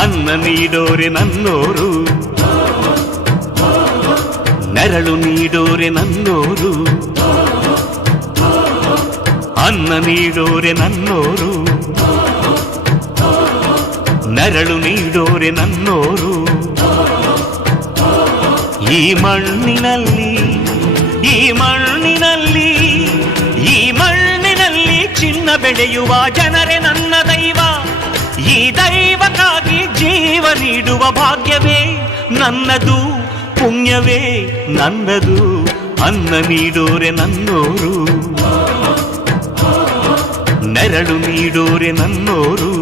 ಅನ್ನ ನೀಡೋರೆ ನನ್ನೋರು, ನೆರಳು ನೀಡೋರೆ ನನ್ನೋರು. ಅನ್ನ ನೀಡೋರೆ ನನ್ನೋರು, ನೆರಳು ನೀಡೋರೆ ನನ್ನೋರು. ಈ ಮಣ್ಣಿನಲ್ಲಿ ಈ ಮಣ್ಣಿನಲ್ಲಿ ಈ ಮಣ್ಣಿನಲ್ಲಿ ಚಿನ್ನ ಬೆಳೆಯುವ ಜನರೇ ನನ್ನ ದೈವ. ಈ ದೈವಕ್ಕಾಗಿ ಜೀವ ನೀಡುವ ಭಾಗ್ಯವೇ ನನ್ನದು, ಪುಣ್ಯವೇ ನನ್ನದು. ಅನ್ನ ನೀಡೋರೆ ನನ್ನೋರು, ನೆರಳು ನೀಡೋರೆ ನನ್ನೋರು.